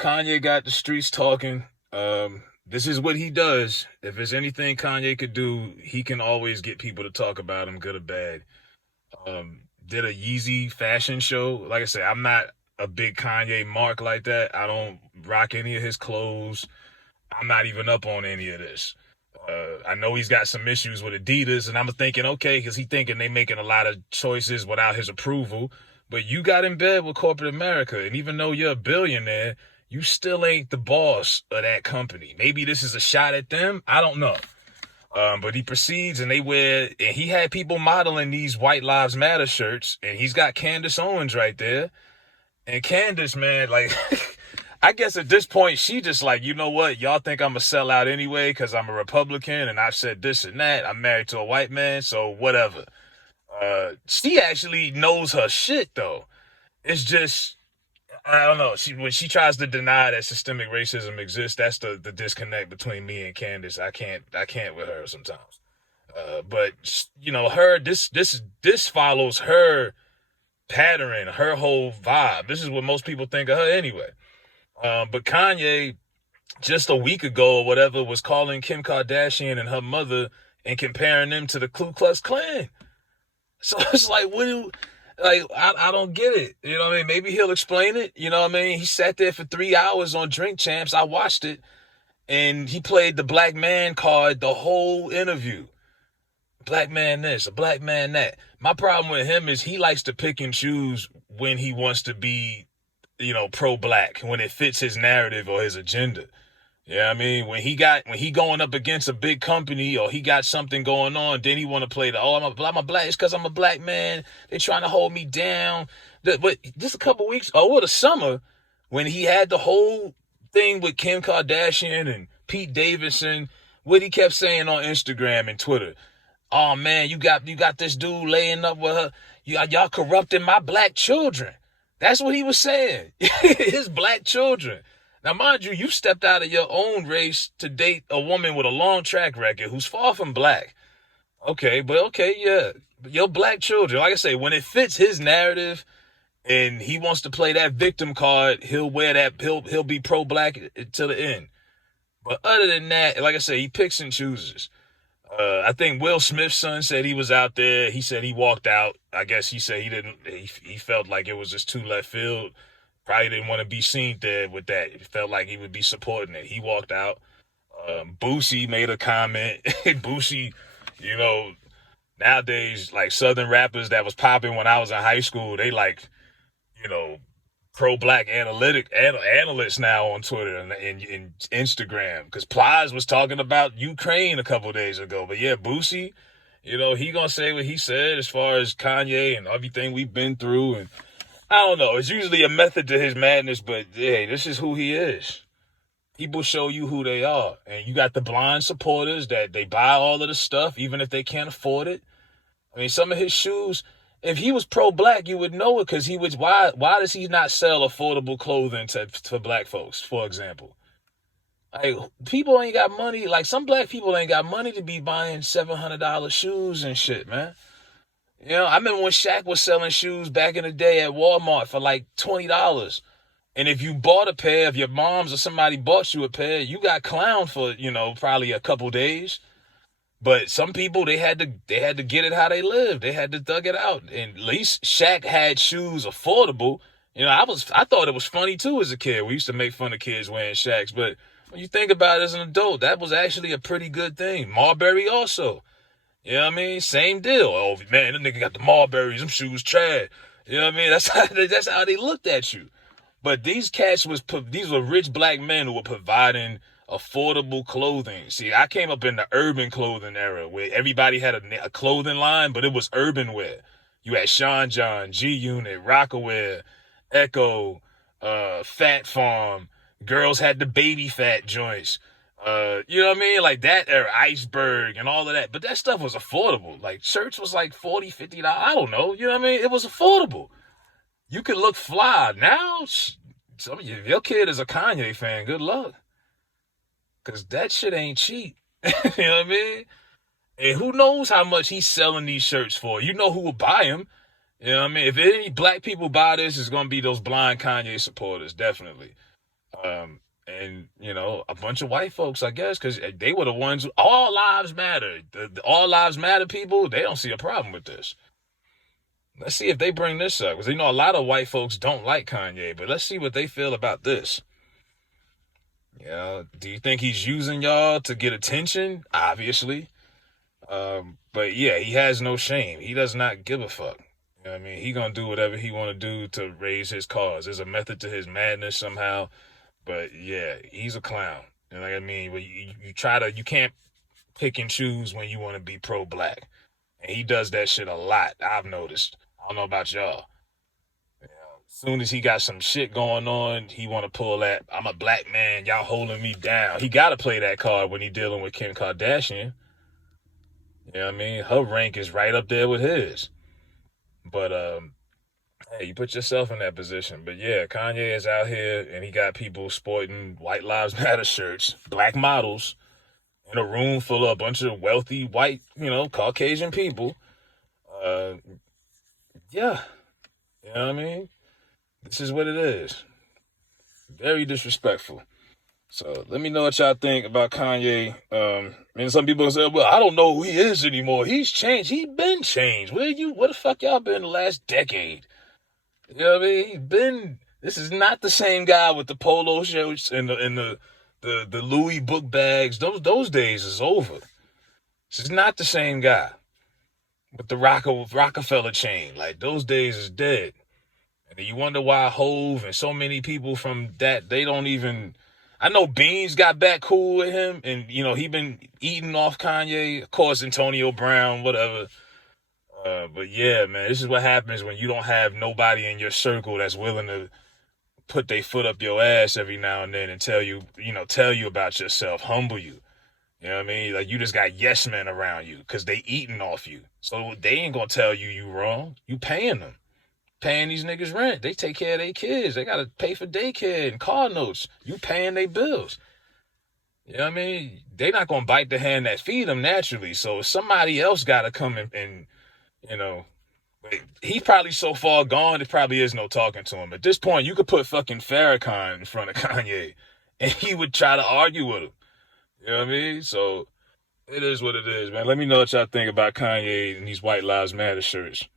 Kanye got the streets talking. This is what he does. If there's anything Kanye could do, he can always get people to talk about him, good or bad. Did a Yeezy fashion show. Like I said, I'm not a big Kanye mark like that. I don't rock any of his clothes. I'm not even up on any of this. I know he's got some issues with Adidas, and I'm thinking, okay, because he thinking they making a lot of choices without his approval. But you got in bed with corporate America, and even though you're a billionaire, you still ain't the boss of that company. Maybe this is a shot at them. I don't know. But he proceeds and he had people modeling these White Lives Matter shirts, and he's got Candace Owens right there. And Candace, man, like, I guess at this point, she just like, you know what? Y'all think I'm a sellout anyway because I'm a Republican and I've said this and that. I'm married to a white man, so whatever. She actually knows her shit, though. It's just, I don't know. When she tries to deny that systemic racism exists, that's the disconnect between me and Candace. I can't with her sometimes. But you know, this follows her pattern, her whole vibe. This is what most people think of her anyway. But Kanye, just a week ago or whatever, was calling Kim Kardashian and her mother and comparing them to the Ku Klux Klan. So it's like, I don't get it. You know what I mean? Maybe he'll explain it. You know what I mean? He sat there for 3 hours on Drink Champs. I watched it. And he played the black man card the whole interview. Black man this, a black man that. My problem with him is he likes to pick and choose when he wants to be, you know, pro-black, when it fits his narrative or his agenda. Yeah, I mean, when he going up against a big company or he got something going on, then he want to play I'm a black, it's because I'm a black man. They trying to hold me down. But just a couple weeks, the summer, when he had the whole thing with Kim Kardashian and Pete Davidson, what he kept saying on Instagram and Twitter. Oh man, you got this dude laying up with her. Y'all corrupting my black children. That's what he was saying. His black children. Now, mind you, you stepped out of your own race to date a woman with a long track record who's far from black. Okay, yeah. Your black children, like I say, when it fits his narrative and he wants to play that victim card, he'll wear that, he'll be pro-black till the end. But other than that, like I say, he picks and chooses. I think Will Smith's son said he was out there. He said he walked out. I guess he said he felt like it was just too left field. Probably didn't want to be seen there with that. He felt like he would be supporting it. He walked out. Boosie made a comment. Boosie, you know, nowadays, like Southern rappers that was popping when I was in high school, they like, you know, pro-black analysts now on Twitter and Instagram. Because Plies was talking about Ukraine a couple days ago. But yeah, Boosie, you know, he gonna say what he said as far as Kanye and everything we've been through. And I don't know. It's usually a method to his madness, but hey, this is who he is. People show you who they are. And you got the blind supporters that they buy all of the stuff, even if they can't afford it. I mean, some of his shoes, if he was pro-black, you would know it because he was, why does he not sell affordable clothing to black folks, for example? Like, people ain't got money. Like, some black people ain't got money to be buying $700 shoes and shit, man. You know, I remember when Shaq was selling shoes back in the day at Walmart for like $20. And if you bought a pair, if your mom's or somebody bought you a pair, you got clowned for, you know, probably a couple days. But some people, they had to get it how they lived. They had to thug it out. And at least Shaq had shoes affordable. You know, I thought it was funny too as a kid. We used to make fun of kids wearing Shaqs. But when you think about it as an adult, that was actually a pretty good thing. Marbury also. You know what I mean? Same deal. Oh man, that nigga got the Marburys, them shoes trash. You know what I mean? That's how they looked at you. But these were rich black men who were providing affordable clothing. See, I came up in the urban clothing era where everybody had a clothing line, but it was urban wear. You had Sean John, G Unit, Rockaware, Echo, Fat Farm. Girls had the baby fat joints. You know what I mean? Like that era, Iceberg and all of that. But that stuff was affordable. Like shirts was like $40, $50. I don't know. You know what I mean? It was affordable. You could look fly. Now, if your kid is a Kanye fan, good luck. Because that shit ain't cheap. You know what I mean? And who knows how much he's selling these shirts for. You know who will buy them. You know what I mean? If any black people buy this, it's going to be those blind Kanye supporters, definitely. And a bunch of white folks, I guess, because they were the ones who, all lives matter. The all lives matter people, they don't see a problem with this. Let's see if they bring this up, because a lot of white folks don't like Kanye, but let's see what they feel about this. Do you think he's using y'all to get attention? Obviously. But yeah, he has no shame. He does not give a fuck. You know what I mean? He gonna do whatever he wanna do to raise his cause. There's a method to his madness somehow. But yeah, he's a clown. You know what I mean? You can't pick and choose when you want to be pro-black. And he does that shit a lot, I've noticed. I don't know about y'all. As soon as he got some shit going on, he want to pull that, I'm a black man, y'all holding me down. He got to play that card when he dealing with Kim Kardashian. You know what I mean? Her rank is right up there with his. But hey, you put yourself in that position. But yeah, Kanye is out here and he got people sporting White Lives Matter shirts, black models, in a room full of a bunch of wealthy white, Caucasian people. Uh, yeah, you know what I mean? This is what it is. Very disrespectful. So let me know what y'all think about Kanye. And some people say, well, I don't know who he is anymore. He's changed. He been changed. Where the fuck y'all been the last decade? You know what I mean? This is not the same guy with the polo shirts and the Louis book bags. Those days is over. This is not the same guy with the Rockefeller chain. Like, those days is dead. And you wonder why Hove and so many people from that, they don't even. I know Beans got back cool with him, and he been eating off Kanye, of course, Antonio Brown, whatever. But yeah, man, this is what happens when you don't have nobody in your circle that's willing to put their foot up your ass every now and then and tell you about yourself, humble you. You know what I mean? Like, you just got yes men around you because they eating off you. So they ain't gonna tell you wrong. You paying them. Paying these niggas rent. They take care of their kids. They gotta pay for daycare and car notes. You paying their bills. You know what I mean? They not gonna bite the hand that feed them naturally. So somebody else gotta come and you know, he probably so far gone, there probably is no talking to him. At this point, you could put fucking Farrakhan in front of Kanye and he would try to argue with him. You know what I mean? So it is what it is, man. Let me know what y'all think about Kanye and these White Lives Matter shirts.